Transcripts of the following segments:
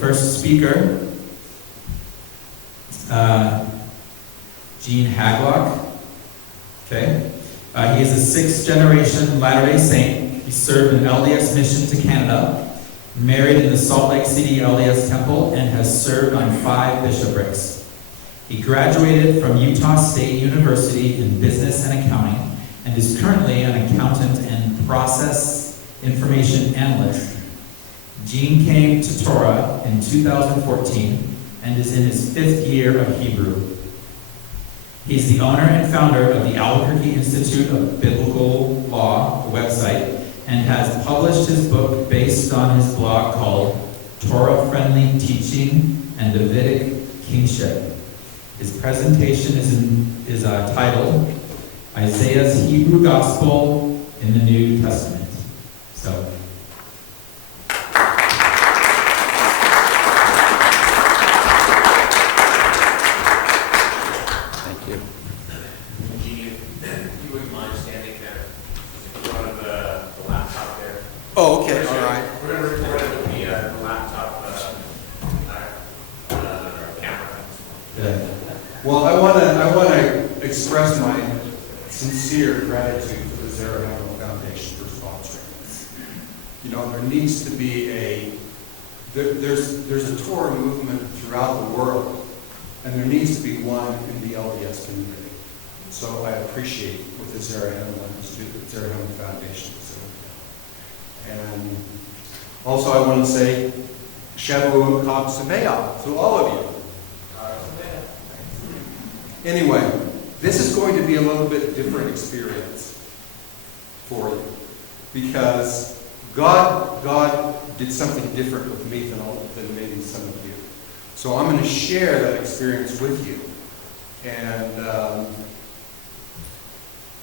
first speaker, Gene Hagloch. Okay. He is a sixth-generation Latter-day Saint. He served an LDS mission to Canada, married in the Salt Lake City LDS Temple, and has served on 5 bishoprics. He graduated from Utah State University in Business and Accounting, and is currently an accountant and process information analyst. Gene came to Torah in 2014 and is in his 5th year of Hebrew. He's the owner and founder of the Albuquerque Institute of Biblical Law website, and has published his book based on his blog called Torah-Friendly Teaching and Davidic Kingship. His presentation is titled Isaiah's Hebrew Gospel in the New Testament. So. Oh, okay, all right. We're going to record it with the laptop camera. Yeah. Well, I want to express my sincere gratitude to the Hagloch Foundation for sponsoring this. You know, there needs to be there's a Torah movement throughout the world, and there needs to be one in the LDS community. So I appreciate what the Hagloch Foundation is doing. And also I want to say Shavuot Chag Sameach to all of you. Anyway, this is going to be a little bit different experience for you, because God did something different with me than maybe some of you. So I'm going to share that experience with you,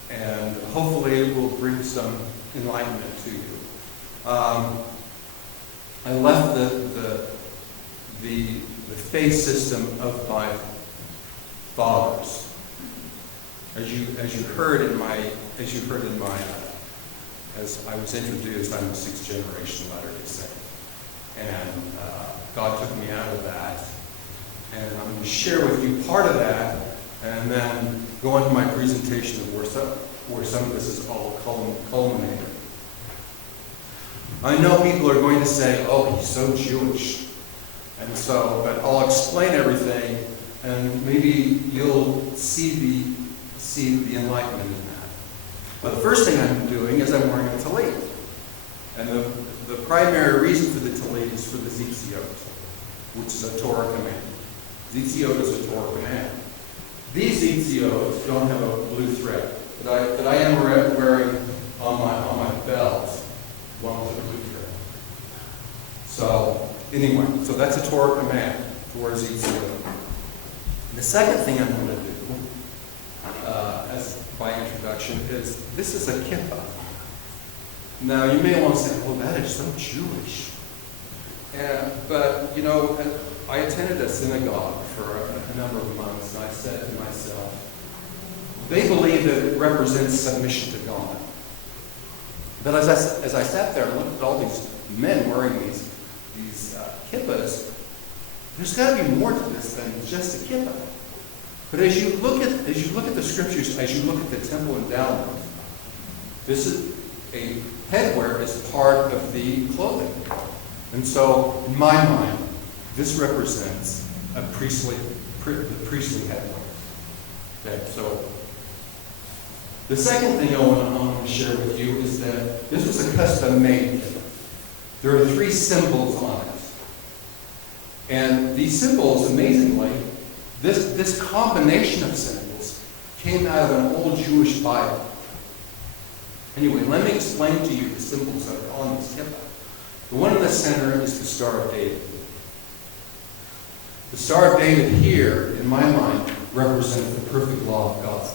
and hopefully it will bring some enlightenment to you. I left the faith system of my fathers. As I was introduced, I'm a 6th-generation Latter-day Saint, and God took me out of that, and I'm going to share with you part of that, and then go into my presentation of where some of this is all culminated. I know people are going to say, "Oh, he's so Jewish," but I'll explain everything, and maybe you'll see the enlightenment in that. But the first thing I'm doing is I'm wearing a tallit, and the primary reason for the tallit is for the zitziot, which is a Torah command. Zitziot is a Torah command. These zitziot don't have a blue thread, but I am wearing on my belt. One with a blue thread. So anyway, so that's a Torah command towards Ezekiel. The second thing I'm going to do, as my introduction, is this is a kippah. Now you may want to say, "Well, that is so Jewish." But you know, I attended a synagogue for a number of months, and I said to myself, they believe that it represents submission to God. But as I sat there and looked at all these men wearing these kippahs, there's got to be more to this than just a kippah. But as you look at the scriptures, as you look at the temple endowment, this is a headwear is part of the clothing, and so in my mind, this represents the priestly headwear. Okay, so. The second thing I want to share with you is that this was a custom-made kippah. There are 3 symbols on it. And these symbols, amazingly, this combination of symbols came out of an old Jewish Bible. Anyway, let me explain to you the symbols that are on this kippah. The one in the center is the Star of David. The Star of David here, in my mind, represents the perfect law of God.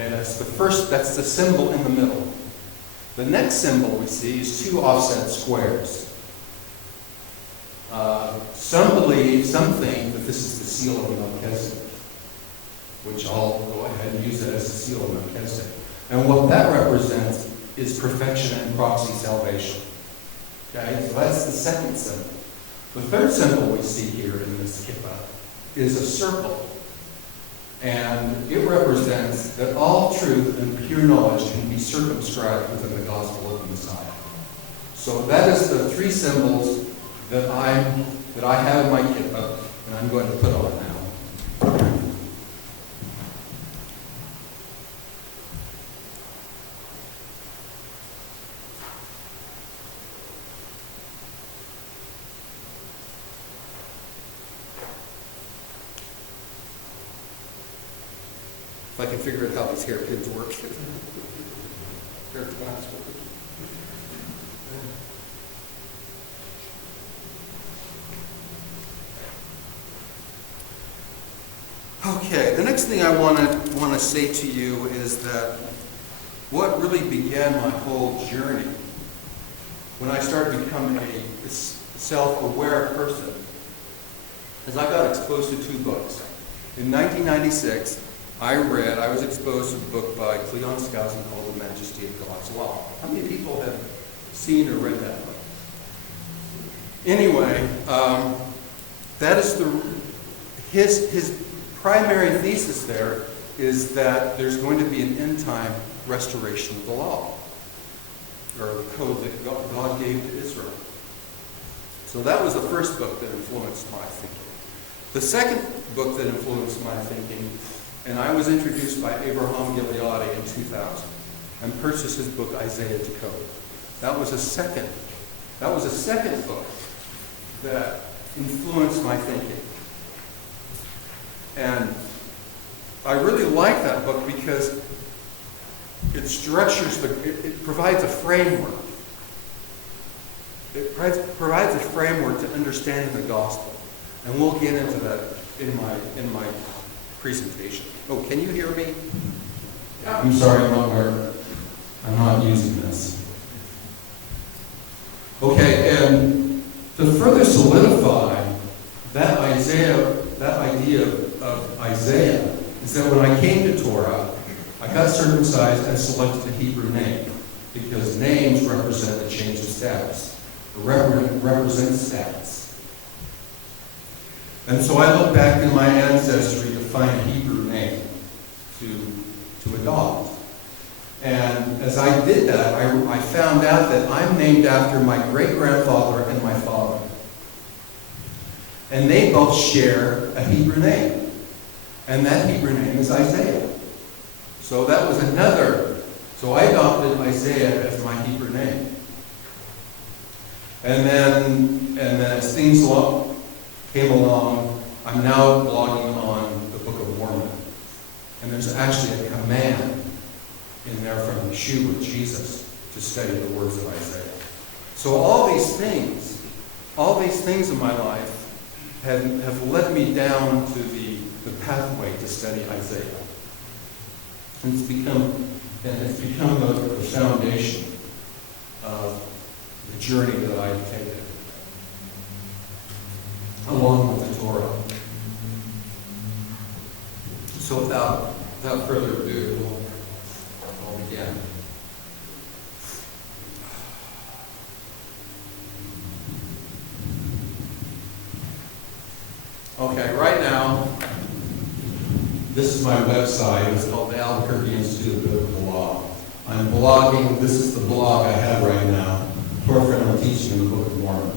Okay, that's the symbol in the middle. The next symbol we see is 2 offset squares. Some think that this is the seal of Melchizedek, which I'll go ahead and use it as the seal of Melchizedek. And what that represents is perfection and proxy salvation. Okay, so that's the second symbol. The third symbol we see here in this kippah is a circle. And it represents that all truth and pure knowledge can be circumscribed within the gospel of the Messiah. So that is the three symbols that I have in my kippah, and I'm going to put on now. If I can figure out how these hairpins work. Hair clasps work. Okay, the next thing I want to say to you is that what really began my whole journey when I started becoming a self-aware person is I got exposed to two books. In 1996, I was exposed to a book by Cleon Skousen called The Majesty of God's Law. How many people have seen or read that book? Anyway, that is his primary thesis there is that there's going to be an end-time restoration of the law, or the code that God gave to Israel. So that was the first book that influenced my thinking. The second book that influenced my thinking, and I was introduced by Abraham Gileadi in 2000, and purchased his book Isaiah to Code. That was a second book that influenced my thinking. And I really like that book because it structures, it provides a framework. It provides a framework to understanding the gospel. And we'll get into that in my presentation. Oh, can you hear me? Yeah. I'm sorry, I'm not using this. Okay, and to further solidify that idea of Isaiah is that when I came to Torah, I got circumcised and selected a Hebrew name because names represent a change of status. Represent status. And so I looked back in my ancestry to find a Hebrew name to adopt. And as I did that, I found out that I'm named after my great-grandfather and my father. And they both share a Hebrew name. And that Hebrew name is Isaiah. So that was so I adopted Isaiah as my Hebrew name. And then as things came along, I'm now blogging on the Book of Mormon. And there's actually a command in there from Yeshua, Jesus, to study the words of Isaiah. So all these things in my life have led me down to the pathway to study Isaiah. And it's become the foundation of the journey that I've taken, along with the Torah. So without further ado, I'll begin. Okay, right now, this is my website. It's called the Albuquerque Institute of Biblical Law. I'm blogging. This is the blog I have right now. Torah I'm teaching the Book of Mormon.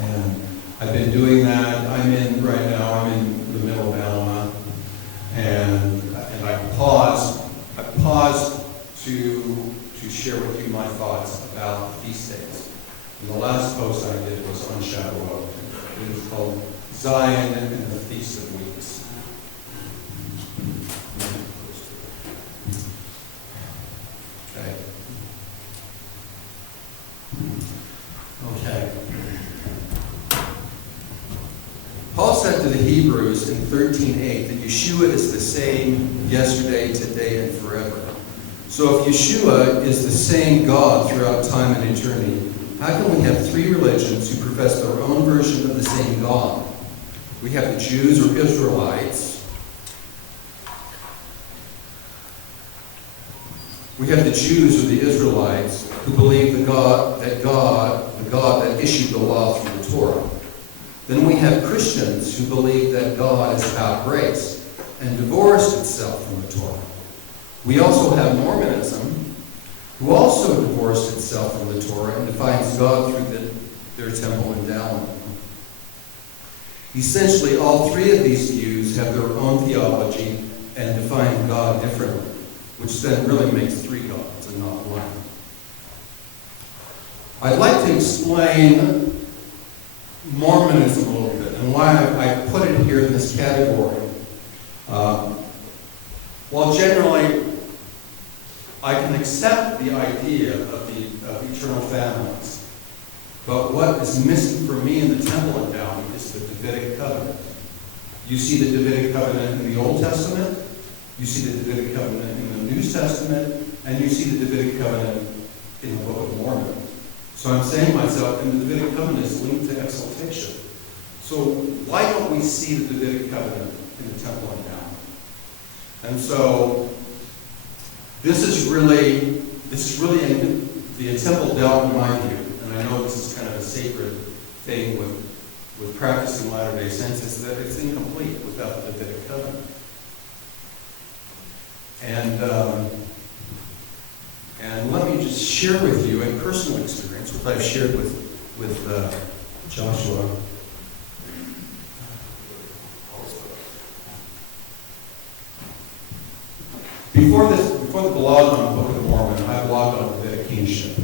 And I've been doing that. I'm in the middle of Alma. And I paused to share with you my thoughts about feast days. And the last post I did was on Shavuot. It was called Zion and the Feast of Weeks. Okay. Paul said to the Hebrews in 13:8 that Yeshua is the same yesterday, today, and forever. So if Yeshua is the same God throughout time and eternity, how can we have three religions who profess their own version of the same God? We have the Jews or Israelites. We have the Jews or the Israelites who believe the God that issued the law through the the Torah. Then we have Christians who believe that God is about grace and divorced itself from the Torah. We also have Mormonism, who also divorced itself from the Torah and defines God through their temple endowment. Essentially, all three of these views have their own theology and define God differently, which then really makes three gods and not one. I'd like to explain Mormonism a little bit and why I put it here in this category. While generally I can accept the idea of eternal families, but what is missing for me in the temple endowment is the Davidic covenant. You see the Davidic covenant in the Old Testament, you see the Davidic covenant in the New Testament, and you see the Davidic covenant in the Book of Mormon. So I'm saying to myself, and the Davidic covenant is linked to exaltation. So why don't we see the Davidic covenant in the temple endowment? And so this is really in the temple endowment, in my view, and I know this is kind of a sacred thing with practicing Latter-day Saints, is that it's incomplete without the Davidic covenant. And let me just share with you a personal experience, which I've shared with Joshua. Before the blog on the Book of Mormon, I blogged on Davidic kingship.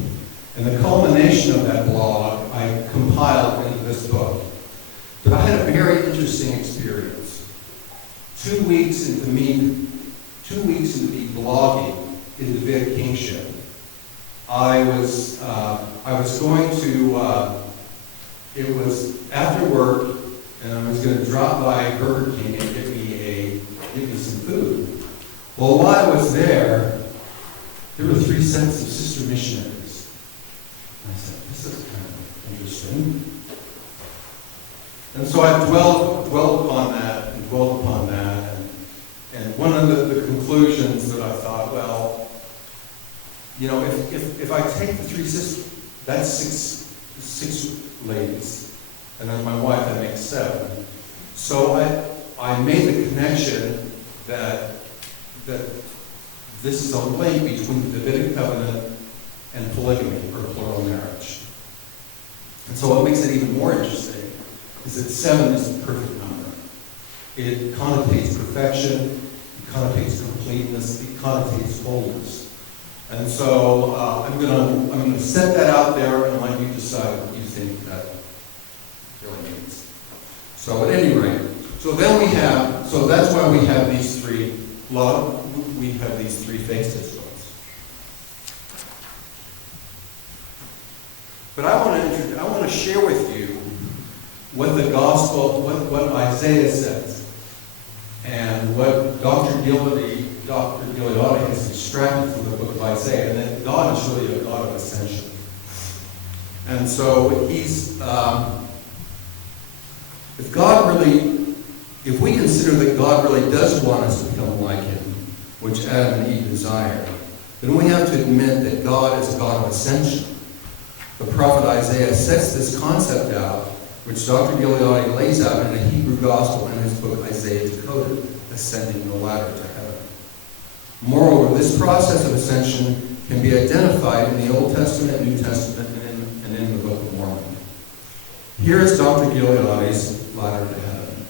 And the culmination of that blog I compiled into this book. But I had a very interesting experience. 2 weeks into me blogging in Davidic kingship, I was going to, it was after work, and I was going to drop by Burger King and get me some food. Well, while I was there were 3 sets of sister missionaries. I said, this is kind of interesting. And so I dwelled upon that and dwelled upon that. And one of the conclusions that I thought, well, you know, if I take the 3 sisters, that's six ladies. And then my wife, that makes 7. So I made the connection that this is a link between the Davidic covenant and polygamy, or plural marriage. And so what makes it even more interesting is that 7 is the perfect number. It connotates perfection, it connotates completeness, it connotates wholeness. And so I'm going to set that out there and let you decide what you think that really means. So at any rate, so that's why we have these 3 we have these 3 faith systems. But I want to share with you what the gospel, what Isaiah says, and what Dr. Gileadi has extracted from the book of Isaiah, and that God is really a God of ascension. And so if we consider that God really does want us to become like Him, which Adam and Eve desired, then we have to admit that God is a God of ascension. The prophet Isaiah sets this concept out, which Dr. Gileadi lays out in the Hebrew Gospel in his book Isaiah Decoded, Ascending the Ladder to Heaven. Moreover, this process of ascension can be identified in the Old Testament, New Testament, and in the Book of Mormon. Here is Dr. Gileadi's ladder to heaven.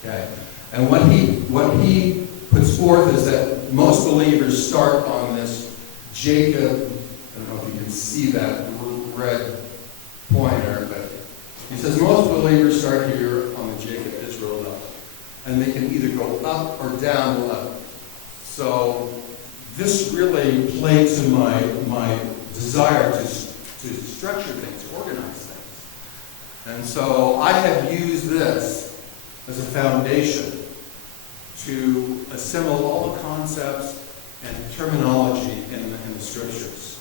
Okay. And what he puts forth is that most believers start on this Jacob, I don't know if you can see that red pointer, but he says most believers start here on the Jacob Israel level. And they can either go up or down the level. So this really played to my desire to structure things, organize things. And so I have used this as a foundation to assemble all the concepts and terminology in the scriptures.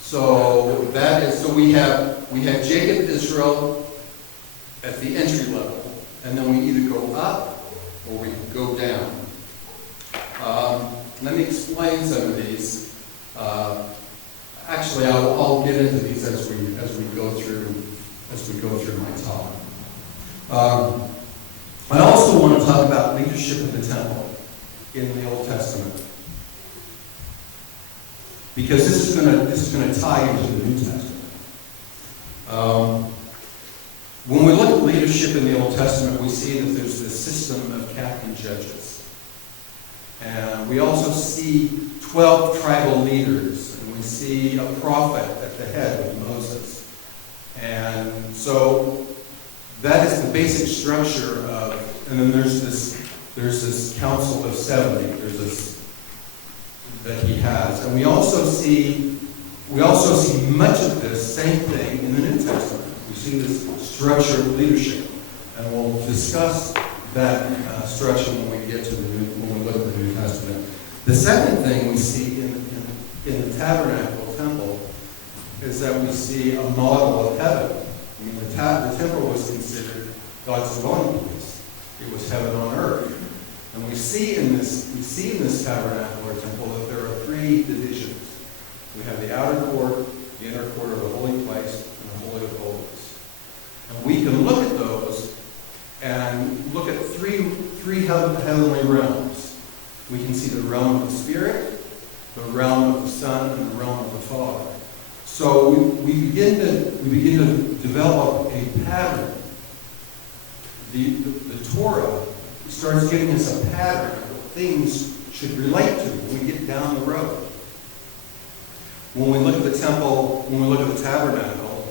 So we have Jacob Israel at the entry level, and then we either go up or we go down. Let me explain some of these. Actually, I'll get into these as we go through my talk. I also want to talk about leadership in the temple in the Old Testament, because this is going to tie into the New Testament. When we look at leadership in the Old Testament, we see that there's this system of captain judges, and we also see 12 tribal leaders, and we see a prophet at the head of Moses. And so that is the basic structure of, and then there's this council of 70. There's this that he has, and we also see much of this same thing in the New Testament. We see this structure of leadership, and we'll discuss that structure when we get to when we look at the New Testament. The second thing we see in the tabernacle temple is that we see a model of heaven. I mean, the temple was considered God's dwelling place. It was heaven on earth. And we see in this tabernacle or temple that there are three divisions. We have the outer court, the inner court of the holy place, and the Holy of Holies. And we can look at those and look at three heavenly realms. We can see the realm of the Spirit, the realm of the Son, and the realm of the Father. So we begin to develop a pattern. The Torah starts giving us a pattern of what things should relate to when we get down the road. When we look at the temple, when we look at the tabernacle,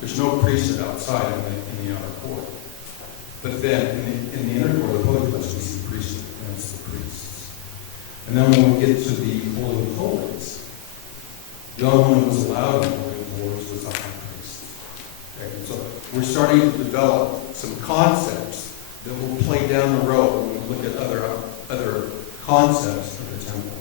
there's no priesthood outside in the outer court. But then in the inner court of the holy place, we see priesthood, and it's the priests. And then when we get to the Holy of Holies, the only one who was allowed in the Holy of Holies was the high priest. Okay? And so we're starting to develop some concepts that will play down the road when we look at other concepts of the temple.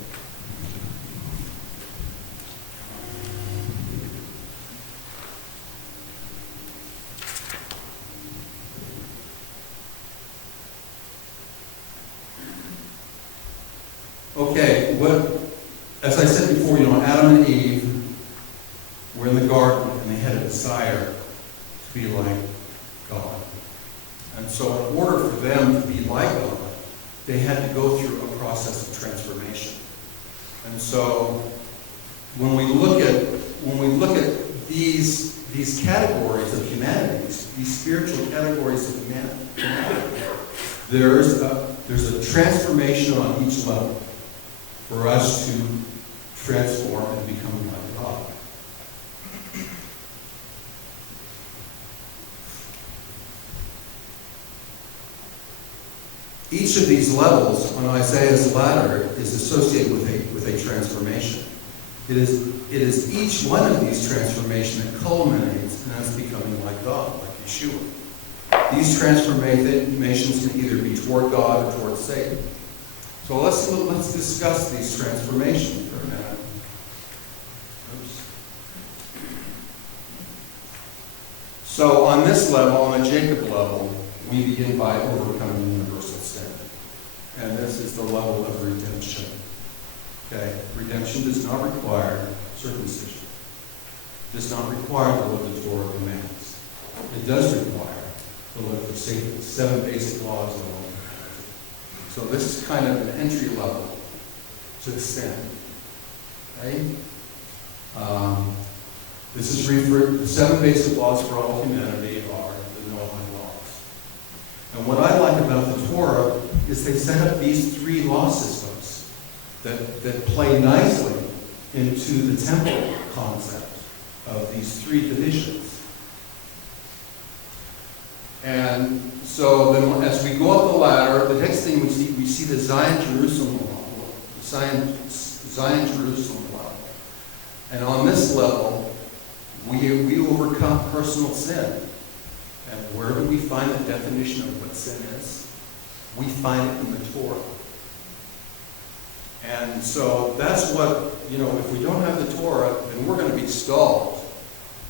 Okay, as I said before, Adam and Eve were in the garden and they had a desire to be like God. And so in order for them to be like God, they had to go through a process of transformation. And so when we look at these categories of humanity, these spiritual categories of humanity, there's a transformation on each level for us to transform and become like God. Each of these levels on Isaiah's ladder is associated with a transformation. It is each one of these transformations that culminates in us becoming like God, like Yeshua. These transformations can either be toward God or toward Satan. So let's discuss these transformations for a minute. So on this level, on the Jacob level, we begin by overcoming universal sin. And this is the level of redemption. Okay? Redemption does not require circumcision. It does not require the what the Torah commands. It does require the what the 7 basic laws of the law. So this is kind of an entry level to sin. Okay? This is referred, the 7 basic laws for all humanity are the Noahide laws. And what I like about the Torah is they set up these 3 law systems that play nicely into the temple concept of these 3 divisions. And so then as we go up the ladder, the next thing we see the Zion-Jerusalem law, Zion-Jerusalem law. And on this level, we overcome personal sin. And where do we find the definition of what sin is? We find it in the Torah. And so that's what, if we don't have the Torah, then we're going to be stalled.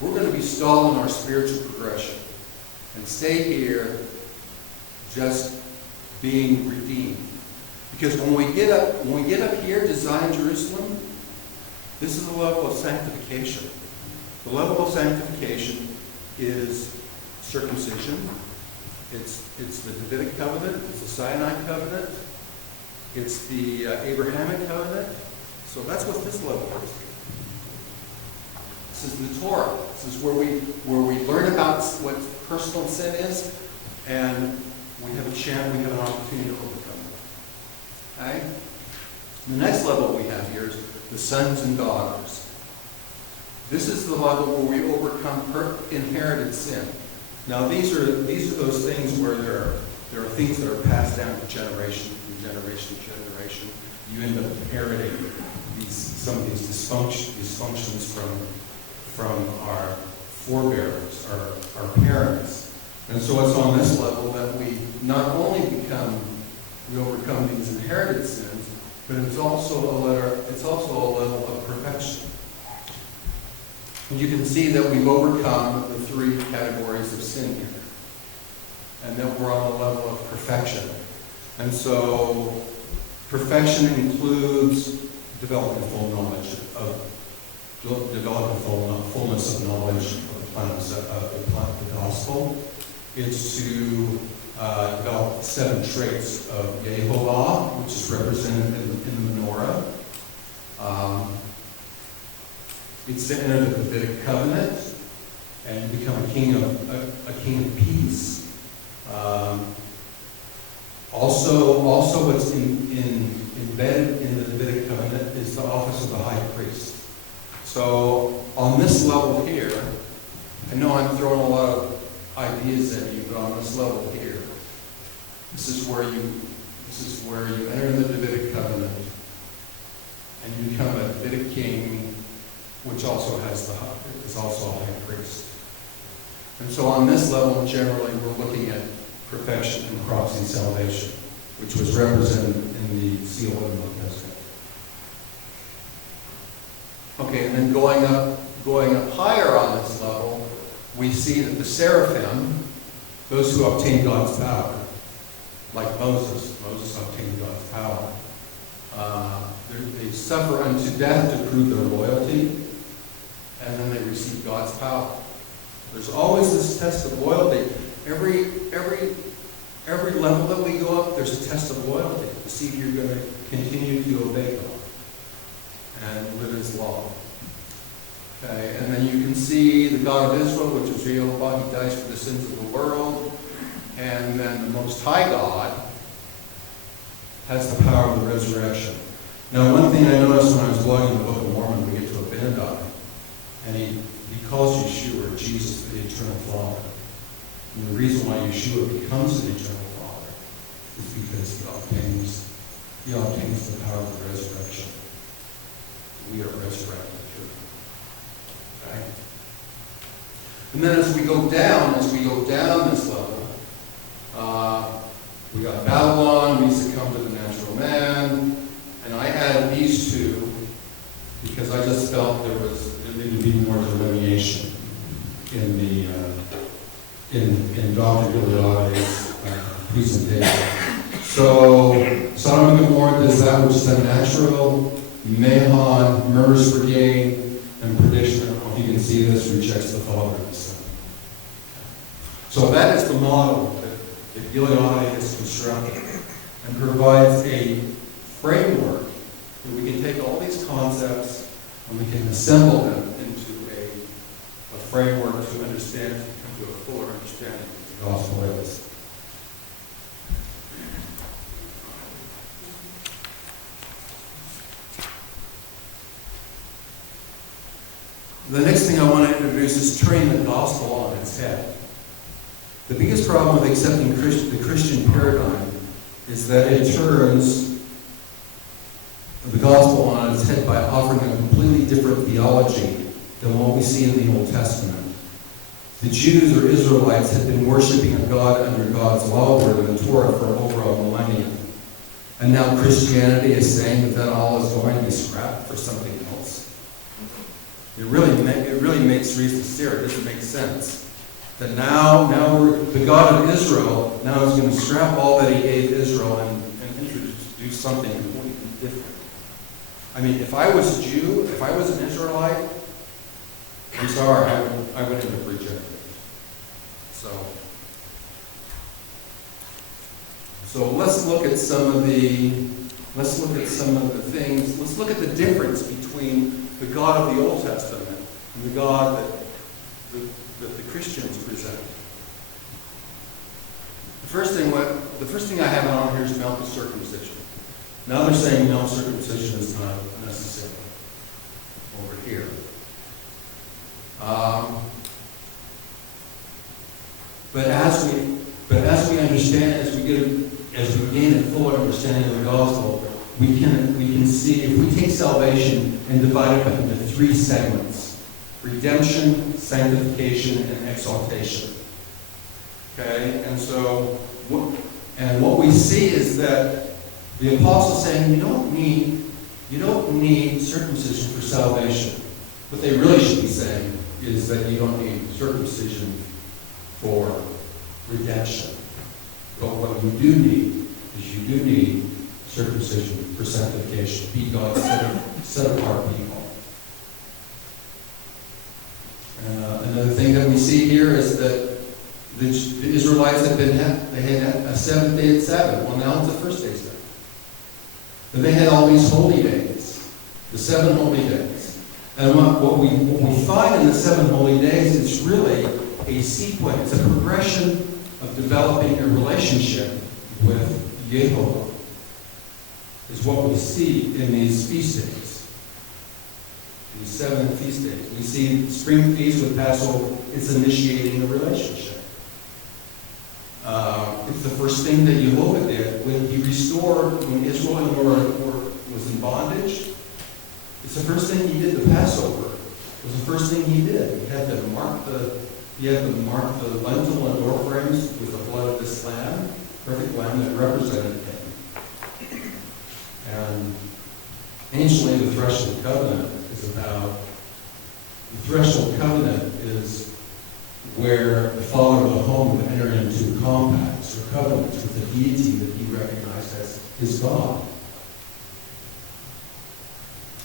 We're going to be stalled in our spiritual progression. And stay here just being redeemed. Because when we get up here to Zion, Jerusalem, This is the level of sanctification. The level of sanctification is circumcision. It's the Davidic covenant. It's the Sinai covenant. It's the Abrahamic covenant. So that's what this level is. This is the Torah. This is where we learn about what personal sin is, and we have an opportunity to overcome it. Okay? The next level we have here is the sons and daughters. This is the level where we overcome inherited sin. Now these are those things where there are things that are passed down to generation from generation to generation. You end up inheriting some of these dysfunctions from our forebears, our parents. And so it's on this level that we not only overcome these inherited sins, but it's also a level of perfection. And you can see that we've overcome the three categories of sin here. And that we're on a level of perfection. And so perfection includes developing fullness of knowledge of the plan of the gospel. It's to develop 7 traits of Yehovah, which is represented in the menorah. It's to enter the Davidic covenant and become a king of peace. Also, what's embedded in the Davidic covenant is the office of the high priest. So on this level here, I know I'm throwing a lot of ideas at you, but on this level here, this is where you enter the Davidic covenant and you become a Davidic king, which also is also a high priest. And so on this level, generally, we're looking at perfection and proxy salvation, which was represented in the seal of Melchizedek. Okay, and then going up higher on this level, we see that the seraphim, those who obtain God's power, like Moses obtained God's power, they suffer unto death to prove their loyalty, and then they receive God's power. There's always this test of loyalty. Every level that we go up, there's a test of loyalty to see if you're going to continue to obey God and live His law. Okay, and then you can see the God of Israel, which is Jehovah. He dies for the sins of the world. And then the Most High God has the power of the resurrection. Now, one thing I noticed when I was blogging the Book of Mormon, we get to Abinadab, and he calls Yeshua, or Jesus, the eternal Father. And the reason why Yeshua becomes an eternal Father is because he obtains the power of the resurrection. We are resurrected too. Okay? And then as we go down this level, we got Babylon, we succumb to the natural man, and I added these two because I just felt there needed to be more delineation in Dr. Gilead's presentation. So, Sodom and Gomorrah does that which is unnatural. Mahon murders for gain, and perdition, I don't know if you can see this, rejects the Father and the Son. So that is the model that Gilead has constructed and provides a framework that we can take all these concepts and we can assemble them into a framework to understand, to come to a fuller understanding of the gospel is. The next thing I want to introduce is turning the gospel on its head. The biggest problem with accepting the Christian paradigm is that it turns the gospel on its head by offering a completely different theology than what we see in the Old Testament. The Jews or Israelites had been worshiping a God under God's law word in the Torah for over a millennium. And now Christianity is saying that all is going to be scrapped for something else. It really makes reason stare. It doesn't make sense. That now the God of Israel now is going to scrap all that He gave Israel and introduce something completely different. I mean, if I was a Jew, if I was an Israelite, I'm sorry, I would end up rejecting it. So let's look at some of the things. Let's look at the difference between the God of the Old Testament and the God that the Christians present. The first thing I have on here is mount circumcision. Now they're saying mount circumcision is not necessary over here. But as we understand, as we gain a fuller understanding of the gospel, we can see, if we take salvation and divide it up into three segments: redemption, sanctification, and exaltation. Okay, and so what we see is that the apostle's saying you don't need circumcision for salvation. What they really should be saying is that you don't need circumcision for redemption. But what you do need is circumcision for sanctification. Be God's set apart people. Another thing that we see here is that the Israelites had a seventh day at Sabbath. Well, now it's the first day Sabbath. But they had all these holy days, the 7 holy days. And what we find in the 7 holy days is really a sequence, a progression of developing a relationship with Yehovah, is what we see in these feast days, these 7 feast days. We see spring feast with Passover, it's initiating a relationship. It's the first thing that Yehovah did when he restored, when Israel was in bondage. It's the first thing he did, the Passover. It was the first thing he did. He had to mark the lintel and door frames with the blood of this lamb, perfect lamb that represented him. And anciently, the threshold covenant is where the father of the home would enter into compacts or covenants with the deity that he recognized as his God.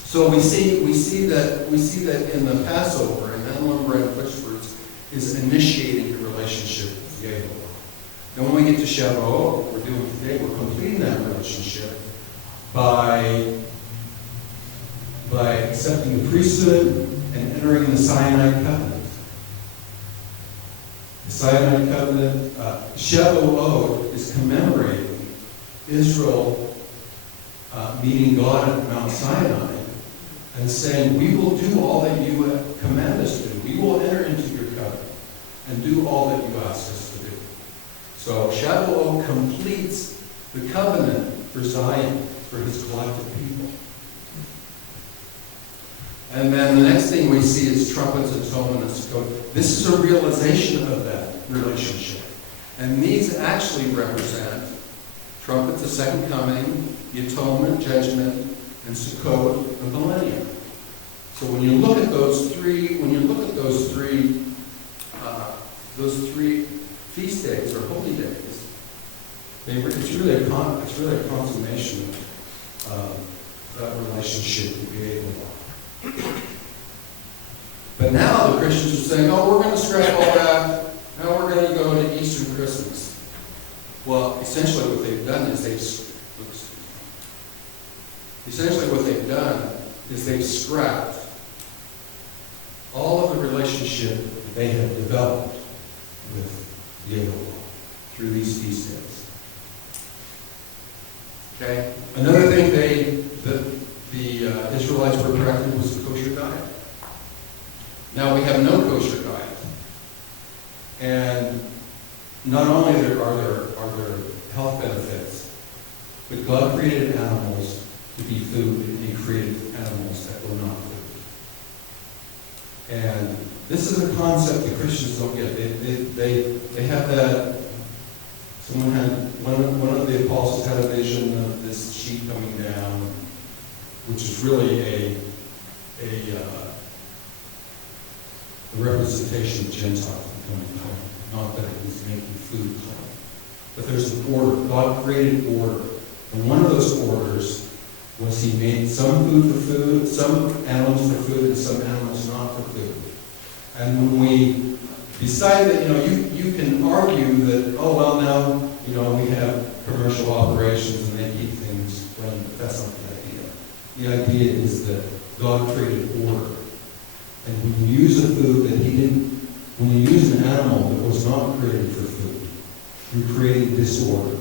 So we see that in the Passover, and unleavened bread and first fruits is initiating a relationship with Yehovah. Then when we get to Shavuot, what we're doing today, we're completing that relationship by accepting the priesthood and entering the Sinai covenant. The Sinai covenant, Shavuot is commemorating Israel meeting God at Mount Sinai and saying, we will do all that you command us to do. We will enter into your covenant and do all that you ask us to do. So Shavuot completes the covenant for Zion, for his collective people. And then the next thing we see is trumpets, atonement, and Sukkot. This is a realization of that relationship. And these actually represent trumpets, the second coming, the atonement, judgment, and Sukkot, the millennium. So when you look at those three feast days or holy days, it's really a consummation of that relationship to be able to. But now the Christians are saying, oh, we're going to scrap all that. Now we're going to go to Easter and Christmas. Well, essentially what they've done is they've scrapped all of the relationship they have developed with Yehovah through these feast days. Okay? Another thing the Israelites were corrected was the kosher diet. Now we have no kosher diet. And not only are there health benefits, but God created animals to be food, and he created animals that were not food. And this is a concept that Christians don't get. They have that. Someone had, one of the apostles had a vision of this sheep coming down, which is really a representation of Gentiles becoming clean. Not that it was making food clean. But there's an order. God created order. And one of those orders Was he made some food for food, some animals for food, and some animals not for food? And when we decide that, you can argue that, oh, well, now, we have commercial operations and they keep things running, but that's not the idea. The idea is that God created order. And when you use a food that he didn't, when you use an animal that was not created for food, you're creating disorder.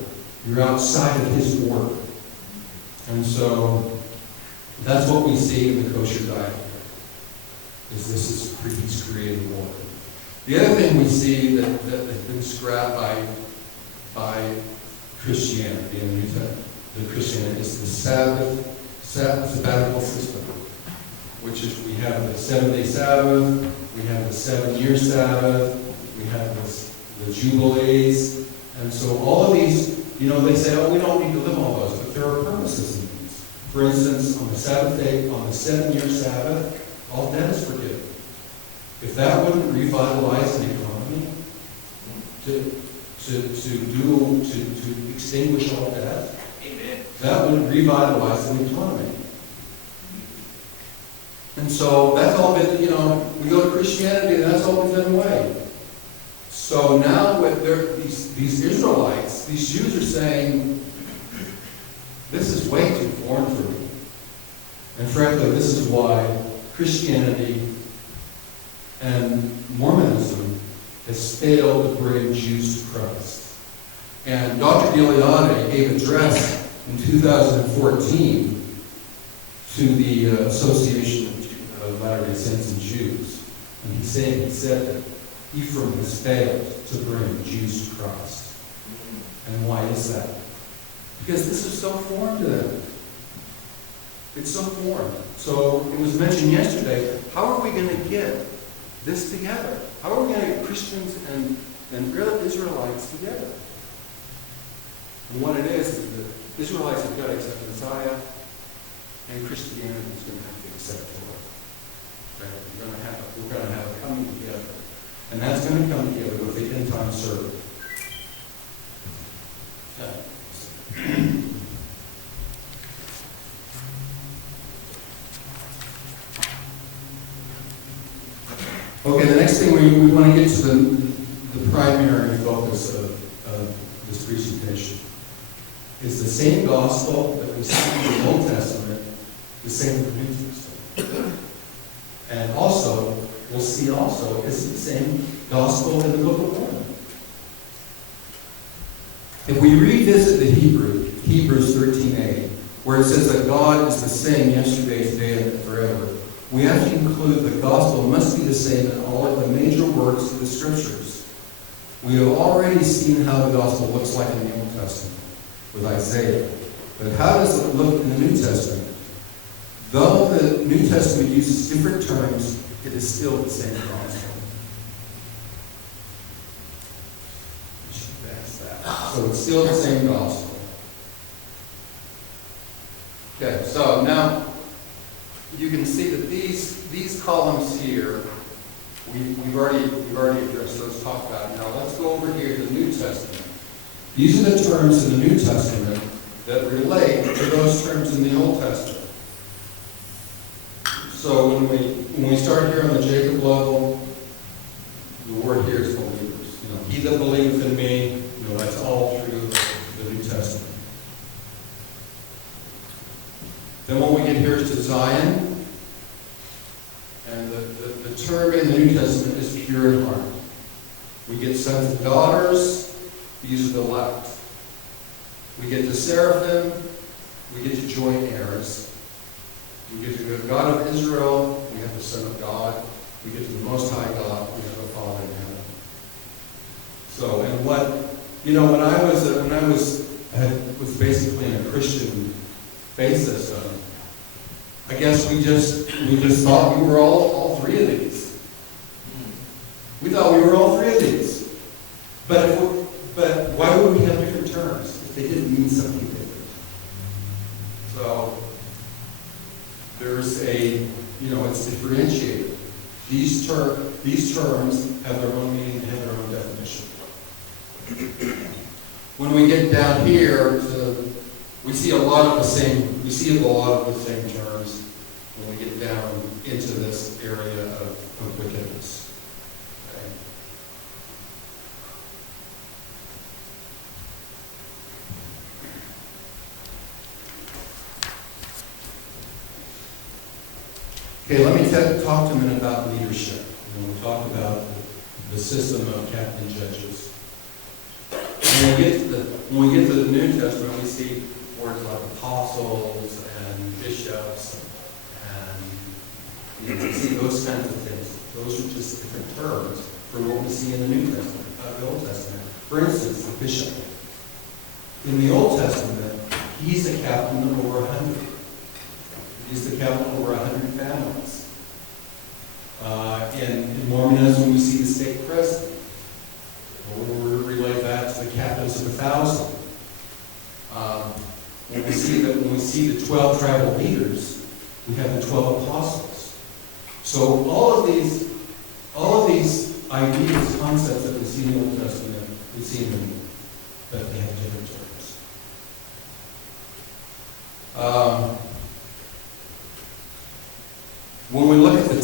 You're outside of his order. And so that's what we see in the kosher diet. He's creating order. The other thing we see that has been scrapped by Christianity and the Christianity is the sabbatical system, which is we have the 7-day Sabbath, we have the 7-year Sabbath, we have the Jubilees, and so all of these, they say, oh, we don't need to live all those, but there are purposes in these. For instance, on the Sabbath day, on the 7-year Sabbath, all debt is forgiven. If that wouldn't revitalize an economy, to extinguish all debt, that would revitalize an economy. And so that's all been, we go to Christianity and that's all been done away. So now with these Israelites, these Jews are saying, this is way too foreign for me. And frankly, this is why Christianity and Mormonism has failed to bring Jews to Christ. And Dr. Giuliani gave an address in 2014 to the Association of Latter-day Saints and Jews. And he said that Ephraim has failed to bring Jews to Christ. And why is that? Because this is so foreign to them. It's so foreign. So it was mentioned yesterday, how are we going to get this together? How are we going to get Christians and real Israelites together? And what it is that Israelites have got to accept the Messiah, and Christianity is going to have to accept Torah. Right? We're going to have a coming together. And that's going to come together with the end time servant. Okay, the next thing we want to get to the primary focus of this presentation is the same gospel that we see in the Old Testament, the same in the New Testament. And also, we'll see also, is the same gospel in the Book of Mormon. If we revisit the Hebrews 13a, where it says that God is the same yesterday, today, and forever, we have to conclude the gospel must be the same in all of the major works of the Scriptures. We have already seen how the gospel looks like in the Old Testament with Isaiah. But how does it look in the New Testament? Though the New Testament uses different terms, it is still the same gospel. We should pass that. So it's still the same gospel. Okay, so now you can see that these columns here, we've already addressed those, talked about. Now let's go over here to the New Testament. These are the terms in the New Testament that relate to those terms in the Old Testament. So when we start here on the Jacob level, the word here is believers. He that believeth in me, that's all through the New Testament. Then when we get here to Zion, and the term in the New Testament is pure in heart. We get sons and daughters, these are the elect. We get to seraphim, we get to joint heirs. We get to the God of Israel, we have the Son of God. We get to the Most High God, we have the Father in heaven. So, and what, when I was basically in a Christian faith system, I guess we just thought we were all three of these. We thought we were all three of these. But why would we have different terms if they didn't mean something different? So there's it's differentiated. These terms have their own meaning and have their own definition. When we get down here to We see a lot of the same terms when we get down into this area of wickedness. Okay? Okay, let me talk to a minute about leadership. We talked about the system of captain judges. When we get to the New Testament, we see words like apostles and bishops, and we see those kinds of things. Those are just different terms for what we see in the New Testament, the Old Testament. For instance, the bishop. In the Old Testament, he's a captain of over 100. He's the captain of over 100 families. In Mormonism, we see the stake president. We'll relate that to the captains of 1,000. When we see the 12 tribal leaders, we have the 12 apostles. So all of these ideas, concepts that we see in the Old Testament, we see in the New, but they have different terms. When we look at the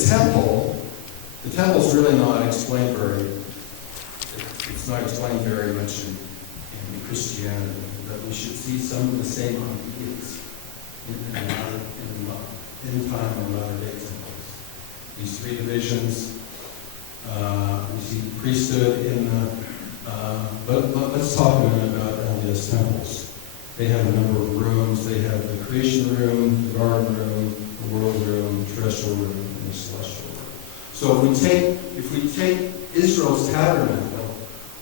temple's really not explained it's not explained very much in Christianity, but we should see some of the same ideas in time and modern-day temples. These three divisions, we see priesthood in the, but let's talk a minute about LDS temples. They have a number of rooms. They have the creation room, the garden room, the world room, the terrestrial room, and the celestial room. So if we take Israel's tabernacle,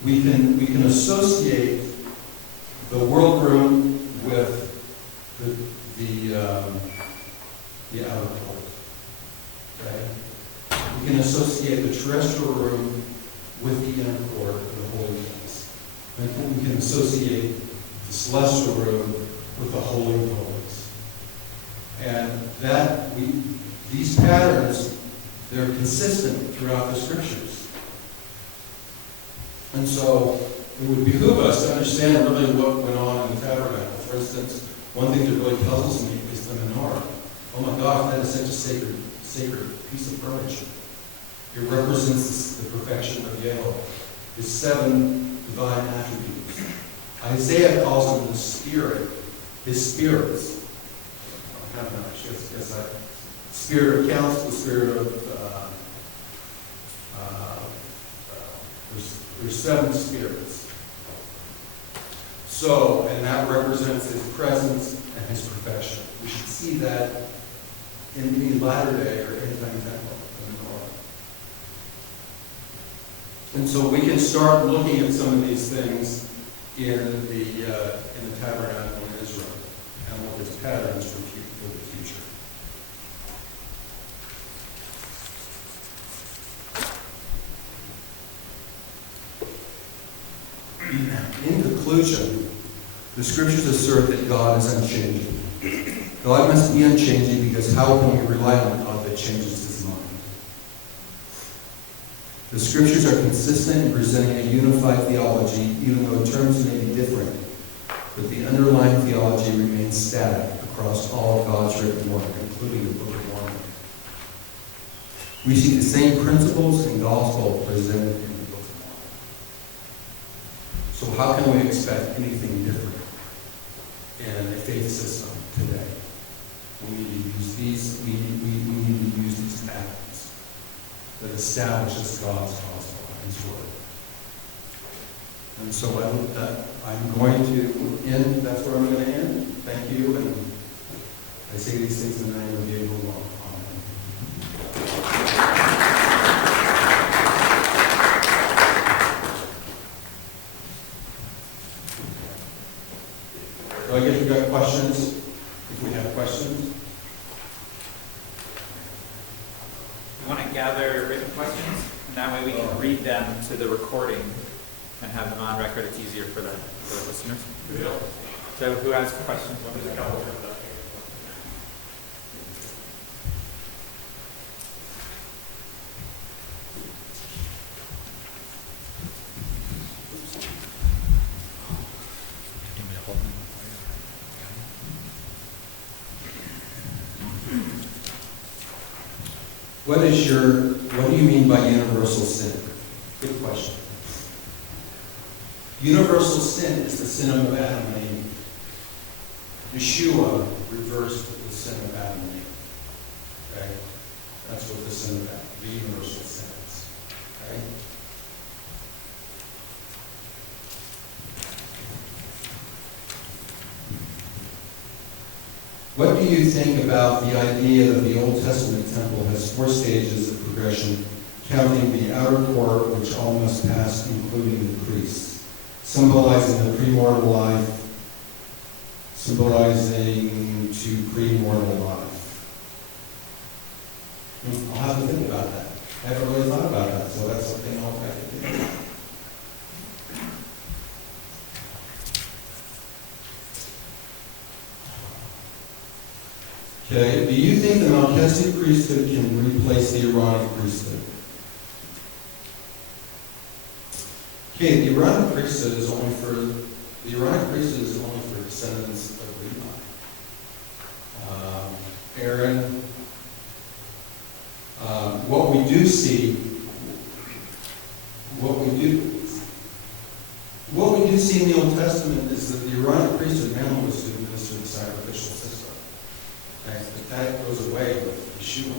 we can associate the world room with the outer court. Okay? We can associate the terrestrial room with the inner court of the holy place. And we can associate the celestial room with the holy of holies. And these patterns, they're consistent throughout the scriptures. And so it would behoove us to understand really what went on in the tabernacle. For instance, one thing that really puzzles me is the menorah. Oh my gosh, that is such a sacred piece of furniture. It represents the perfection of Yahweh, his 7 divine attributes. Isaiah calls them the Spirit, his spirits. I don't know, I guess that spirit of counsel, the spirit of there's 7 spirits. So, and that represents his presence and his perfection. We should see that in any latter day or end time temple in the Torah. And so we can start looking at some of these things in the tabernacle in Israel and look at patterns for the future. In conclusion, the scriptures assert that God is unchanging. God must be unchanging because how can we rely on a God that changes his mind? The scriptures are consistent in presenting a unified theology, even though terms may be different, but the underlying theology remains static across all of God's written work, including the Book of Mormon. We see the same principles and gospel presented in the Book of Mormon. So how can we expect anything different in a faith system today? We need to use these. We need to use these patterns that establishes God's gospel and his word. And so I'm going to end. That's where I'm going to end. Thank you. And I say these things in the name of Yahweh. So I guess we've got questions, if we have questions. We want to gather written questions, and that way we can read them to the recording and have them on record. It's easier for the listeners. Yeah. So who has questions? There's a couple of them. What do you mean by universal sin? Good question. Universal sin is the sin of Adam and Eve. Yeshua reversed the sin of Adam and Eve. Okay? That's what the sin of Adam, the universal sin is. Okay? What do you think about the idea that the Old Testament temple has 4 stages of progression, counting the outer court, which all must pass, including the priests, symbolizing the premortal life, symbolizing to premortal life? I'll have to think about that. I haven't really thought about that, so that's something I can do. Okay, do you think the Melchizedek priesthood can replace the Aaronic priesthood? Okay, the Aaronic priesthood is only for descendants of Levi. Aaron. What we do see in the Old Testament is that the Aaronic priesthood now was to administer the sacrificial system. Okay, but that goes away with Yeshua.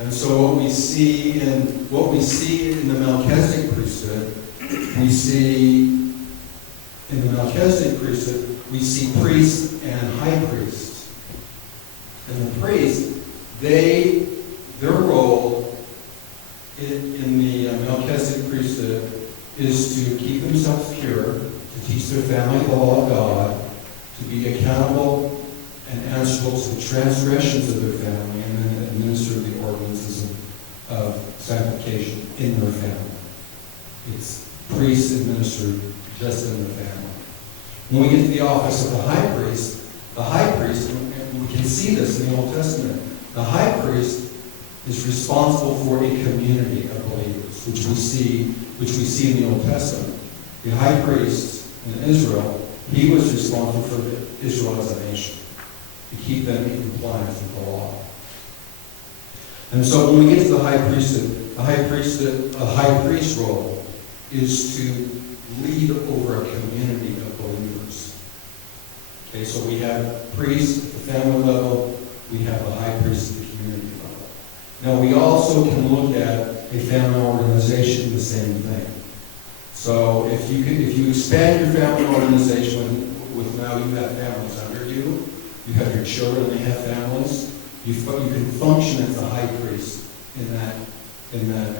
And so what we see in the Melchizedek priesthood, we see priest and high priest. And the priest, their role in the Melchizedek priesthood is to keep themselves pure, to teach their family the law of God, to be accountable and answerable to the transgressions of their family, and then administer the ordinances of sanctification in their family. It's priests administered just in the family. When we get to the office of the high priest, and we can see this in the Old Testament, the high priest is responsible for a community of believers, which we see in the Old Testament. The high priest in Israel, he was responsible for Israel as a nation, to keep them in compliance with the law. And so when we get to the high priesthood, a high priest role is to lead over a community of believers. Okay, so we have priests at the family level, we have a high priest at the community level. Now we also can look at a family organization, the same thing. So if you expand your family organization with now you have families under you, you have your children, they have families, you can function as a high priest in that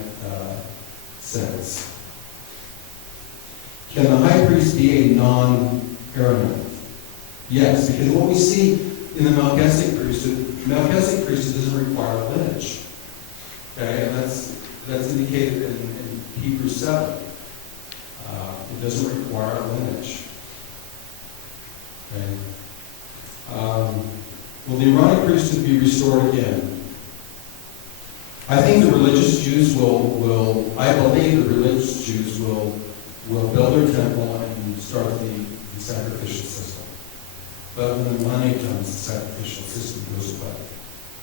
sense. Can the high priest be a non-Aaronite? Yes, because what we see in the Melchizedek priesthood doesn't require a lineage. Okay, and that's indicated in Hebrews 7. It doesn't require a lineage. Okay. Will the Aaronic priesthood be restored again? I think the religious Jews I believe the religious Jews will build their temple and start the sacrificial system. But when the money comes, the sacrificial system goes away.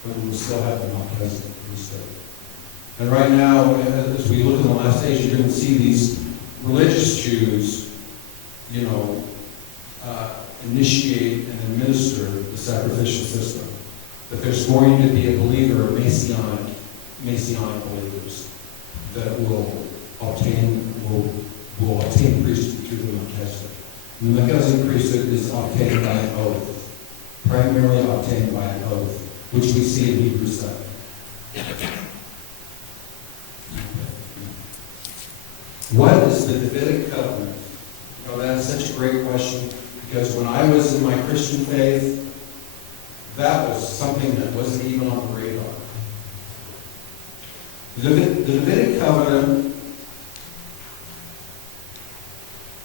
But we will still have the Melchizedek priesthood. And right now, as we look in the last days, you're going to see these religious Jews, initiate and administer the sacrificial system. But there's going to be a believer, Messianic believers, that will obtain priesthood through the Melchizedek. And the Melchizedek priesthood is obtained by an oath, primarily obtained by an oath, which we see in Hebrews 7. What is the Davidic covenant? That's such a great question, because when I was in my Christian faith, that was something that wasn't even on the radar. The Davidic covenant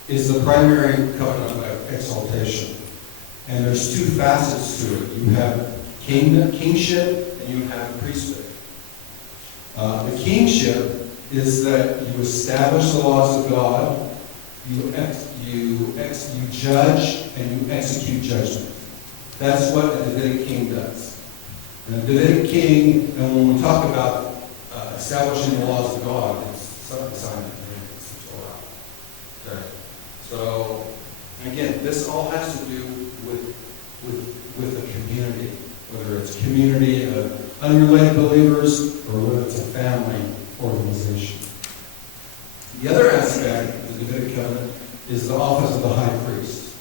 is the primary covenant of exaltation. And there's 2 facets to it. You have kingship and you have priesthood. The kingship is that you establish the laws of God, you judge, and you execute judgment. That's what a Davidic king does. And the Davidic king, and when we talk about establishing the laws of God, it's something assignment, it's the Torah. Okay. So, and again, this all has to do with a community, whether it's a community of unrelated believers or whether it's a family organization. The other aspect of the Davidic covenant is the office of the high priest.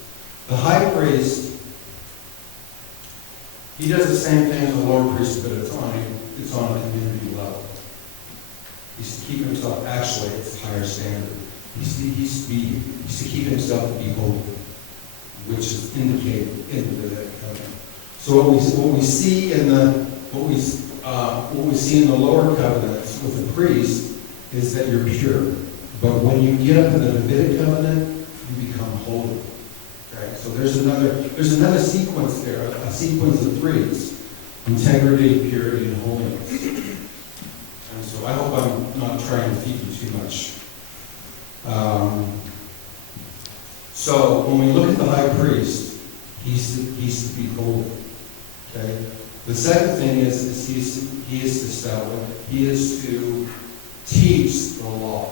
The high priest, he does the same thing as the Lord priest, but it's on a community level. He's to keep himself, actually, it's a higher standard. He's to keep himself to be holy, which is indicated in the Davidic covenant. So what we see in the lower covenants with the priest is that you're pure. But when you get up to the Davidic covenant, you become holy. Okay? So there's another sequence there, a sequence of threes: integrity, purity, and holiness. And so I hope I'm not trying to feed you too much. So when we look at the high priest, he's to be holy. Okay? The second thing is he is to teach the law.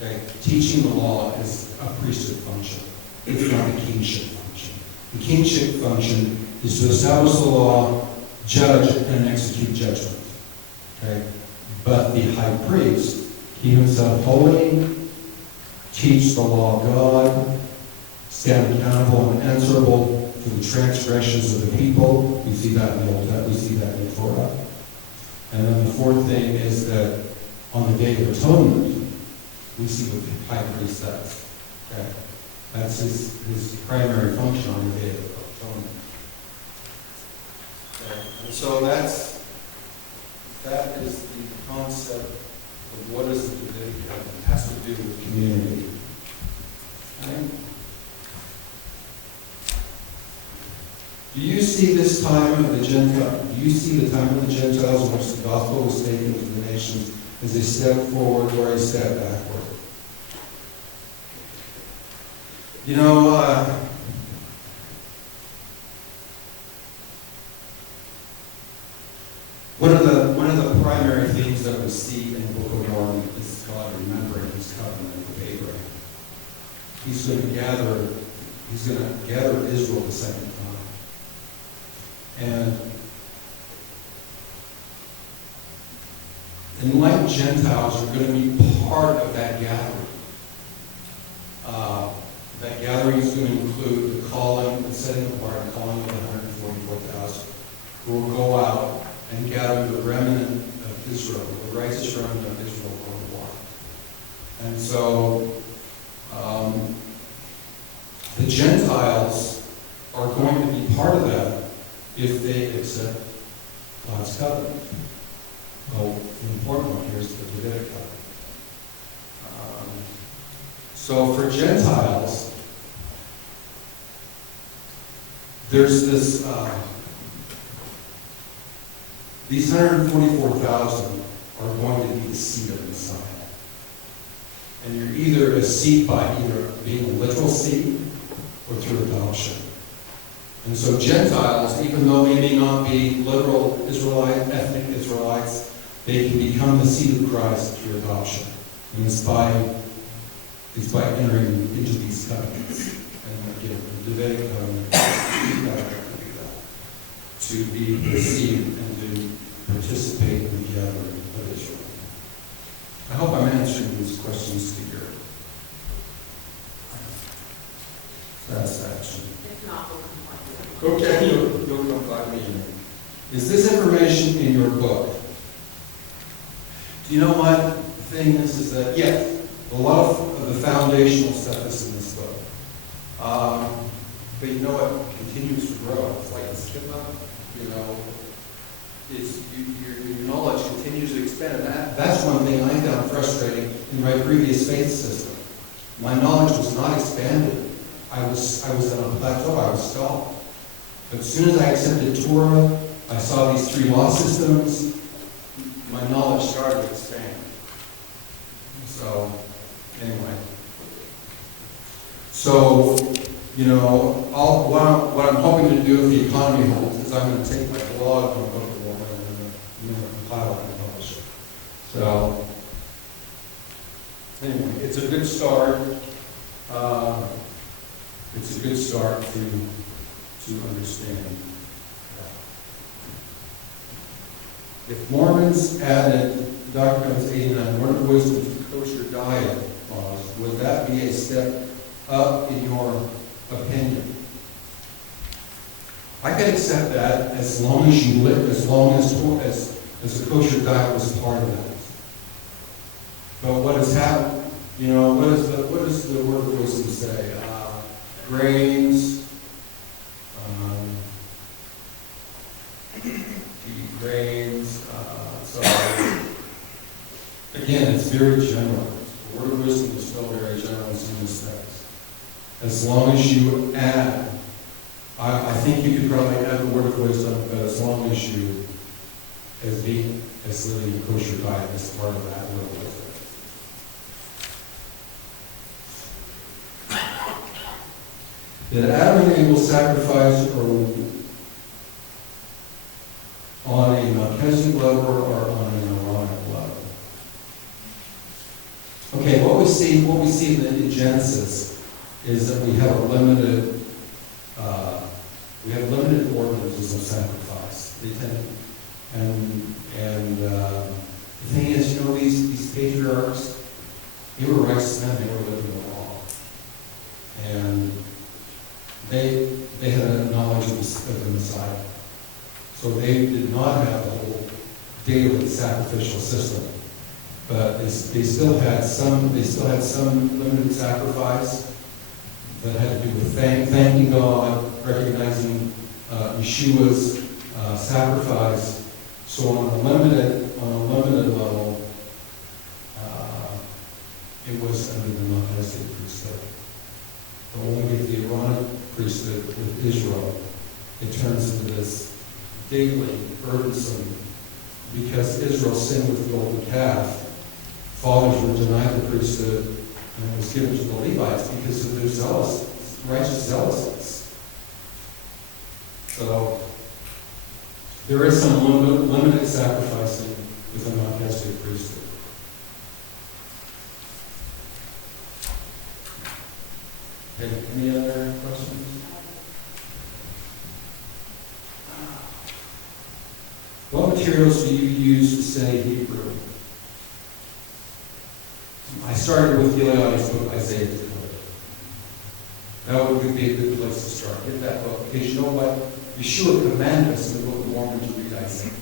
Okay? Teaching the law is a priesthood function. It's not a kingship function. The kingship function is to establish the law, judge, and execute judgment. Okay? But the high priest, keep himself holy, teach the law of God, stand accountable and answerable for the transgressions of the people. We see that in the Old Testament. We see that in the Torah. And then the fourth thing is that on the Day of Atonement, we see what the high priest does. Okay? That's his primary function on the Day of Atonement. Okay? And so that is the concept of what is the Davidic covenant. It has to do with community. Okay? Do you see this time of the Gentiles? Do you see the time of the Gentiles in which the gospel was taken to the nations as a step forward or a step backward? You know, one of the primary themes that we see in the Book of Mormon is God remembering His covenant with Abraham. He's going to gather Israel the second time. And enlightened Gentiles are going to be part of that gathering. That gathering is going to include the calling, the setting apart, the calling of the 144,000 who will go out and gather the remnant of Israel, the righteous remnant of Israel worldwide. And so the Gentiles are going to be part of that if they accept God's covenant. Well, the important one here is the Davidic covenant. So for Gentiles, there's this, these 144,000 are going to be the seed of Messiah. And you're either a seed by either being a literal seed or through adoption. And so Gentiles, even though they may not be literal Israelites, ethnic Israelites, they can become the seed of Christ through adoption. And it's by entering into these covenants. And again, the Davidic covenant, to be the seed and to participate in the gathering of Israel. I hope I'm answering these questions to your satisfaction. If not, we'll complain. Okay, you'll come find me. Is this information in your book? Do you know what the thing is that, yes, a lot of the foundational stuff is in this book. But you know what continues to grow? It's like a skip up, you know. Your knowledge continues to expand. That's one thing I found frustrating in my previous faith system. My knowledge was not expanded. I was at a plateau. I was stalled. But as soon as I accepted Torah, I saw these three law systems. My knowledge started to expand. So, anyway. So, you know, what I'm hoping to do if the economy holds is I'm going to take my blog and I'm going to you know, compile it and publish it. So, anyway, it's a good start. It's a good start to understand that. If Mormons added Doctrines 89, Word of Wisdom to kosher diet laws, would that be a step up in your opinion? I can accept that as long as you live, as long as a kosher diet was part of that. But what has happened? You know, what does the Word of Wisdom say? Grains, so again, it's very general. The Word of Wisdom is still very general in some respects. As long as you add, I think you could probably add the Word of Wisdom, but as long as you, as living a kosher diet as part of that Word of Wisdom. Did Adam and Abel sacrifice on a Melchizedek level or on an Aaronic level? Okay, what we see in Genesis is that we have limited ordinances of sacrifice. The thing is, you know, these patriarchs, they were righteous men, they were living the law. And they had a knowledge of the Messiah. So they did not have the whole daily sacrificial system. But they still had some limited sacrifice that had to do with thanking God, recognizing Yeshua's sacrifice. So on a limited level, it was under the Melchizedek priesthood. But when we get the Aaronic priesthood with Israel, it turns into this daily, burdensome, because Israel sinned with the golden calf. Fathers were denied the priesthood, and it was given to the Levites because of their righteous zealousness. So there is some limited sacrificing with the Melchizedek priesthood. Okay, any other questions? What materials do you use to study Hebrew? I started with Gilead's book, Isaiah to Code. That would be a good place to start. Get that book. Because you know what? Yeshua commanded us in the Book of Mormon to read Isaiah.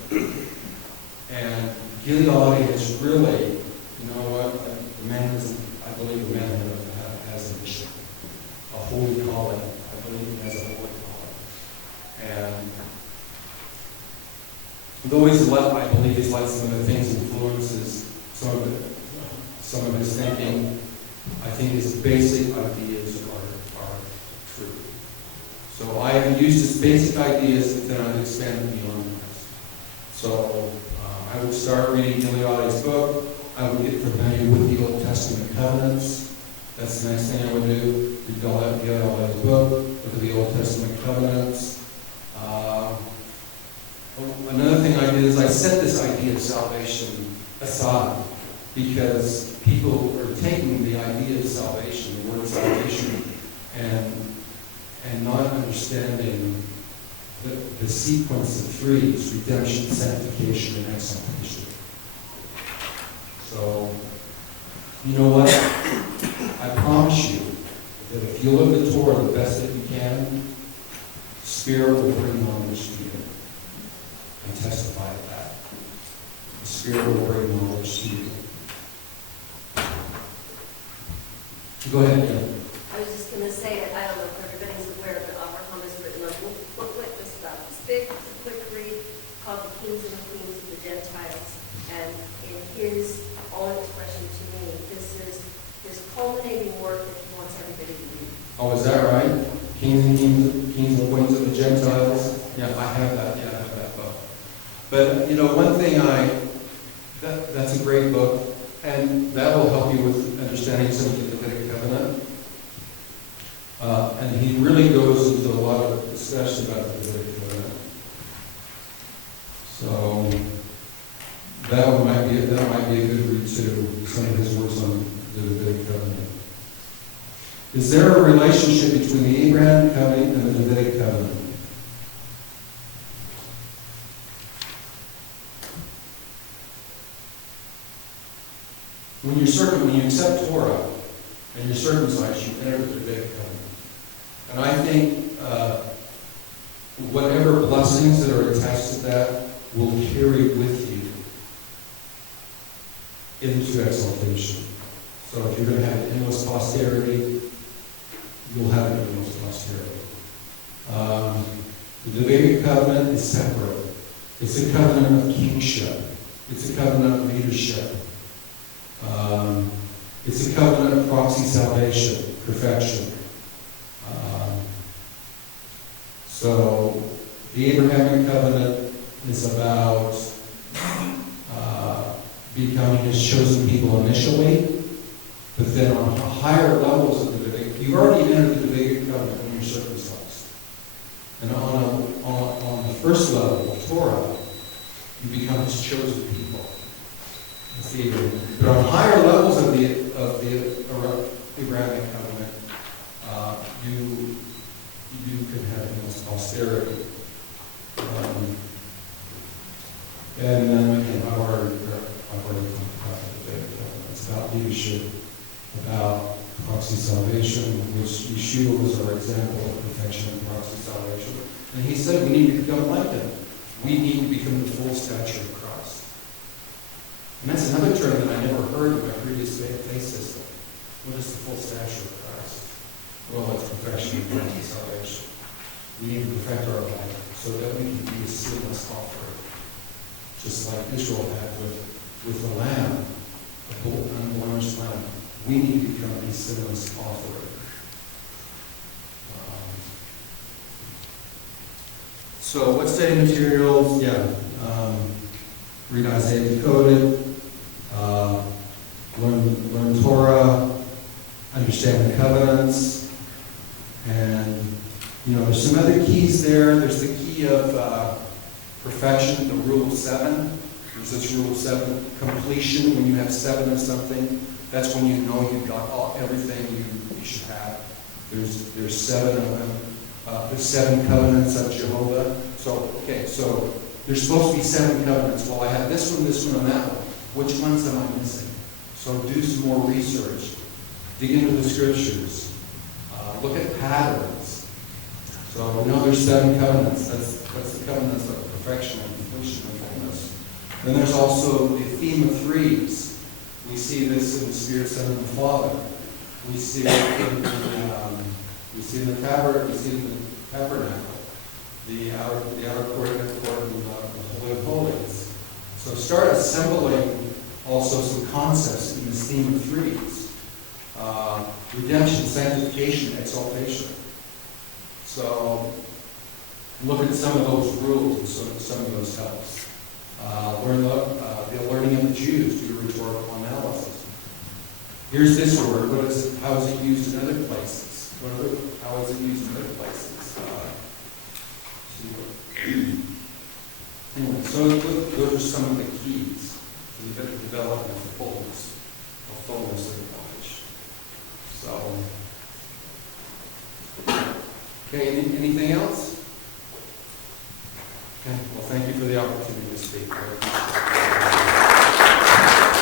And Gilead is really, you know what? I believe the man has a mission. A holy calling. I believe he has a holy calling. And though he's left, I believe he's let some of the things influences some of his thinking. I think his basic ideas are true. So I have used his basic ideas, and then I've expanded beyond that. So I would start reading Gilead's book. I would get familiar with the Old Testament covenants. That's the next thing I would do. Read Gilead's book, look at the Old Testament covenants. Another thing I did is I set this idea of salvation aside because people are taking the idea of salvation, the word salvation, and not understanding the sequence of threes: redemption, sanctification, and exaltation. So, you know what? I promise you that if you live the Torah the best that you can, Spirit will bring knowledge to you. And testify to that. The Spirit will bring knowledge to you. Go ahead, Jen. I was just going to say, I don't know if everybody's aware, but Abraham has written a booklet that's about this big, quick read, called The Kings and the Queens of the Gentiles. And in his own expression to me, this is his culminating work that he wants everybody to read. Oh, is that right? Kings and Queens of the Gentiles? Yeah, I have that. Yeah, I have that book. But, you know, one thing that's a great book, and that will help you with understanding some of the Davidic covenant. And he really goes into a lot of discussion about the Davidic covenant. So, That might be a good read too, some of his words on the Davidic covenant. Is there a relationship between the Abrahamic covenant and the Davidic covenant? When you accept Torah and you're circumcised, you enter the Davidic covenant. And I think whatever blessings that are attached to that will carry with you into exaltation. So if you're going to have an endless posterity, you'll have an endless posterity. The Davidic covenant is separate. It's a covenant of kingship. It's a covenant of leadership. It's a covenant of proxy salvation, perfection. So the Abrahamic covenant is about becoming his chosen people initially, but then on higher levels of the Davidic, you've already entered the Davidic covenant when you're circumcised. And on the first level of Torah, you become his chosen people. But on higher levels of the Abrahamic covenant, you can have endless posterity. And then again, I've already talked about the Davidic covenant. It's about leadership, about proxy salvation, which Yeshua was our example of perfection and proxy salvation. And he said we need to become like him. We need to become the full stature of Christ. And that's another term that I never heard in my previous faith system. What is the full stature of Christ? Well, it's perfection and proxy salvation. We need to perfect our life so that we can be a sinless offering. Just like Israel had with the lamb, the unblemished lamb. We need to become a sinless offering. So what study materials? Yeah. Read Isaiah Decoded. Learn Torah. Understand the covenants. And, there's some other keys there. There's the key of perfection, the rule of 7. There's this rule of 7. Completion, when you have 7 of something, that's when you know you've got everything you should have. There's 7 of them. There's 7 covenants of Jehovah. So there's supposed to be 7 covenants. Well, I have this one, and that one. Which ones am I missing? So do some more research. Dig into the scriptures. Look at patterns. So we know there's 7 covenants. That's the covenants of perfection and completion and fullness. Then there's also the theme of 3s. We see this in the Spirit, Son, and the Father. We see it in the tabernacle, the outer court, and the Holy of Holies. So start assembling also some concepts in this theme of 3s. Redemption, sanctification, exaltation. So look at some of those rules and some of those helps. Learn the learning of the Jews, do rhetorical analysis. Here's this word. How is it used in other places? How is it used in other places? Anyway, so those are some of the keys to the development of fullness of knowledge. So, okay, anything else? Okay, well, thank you for the opportunity to speak.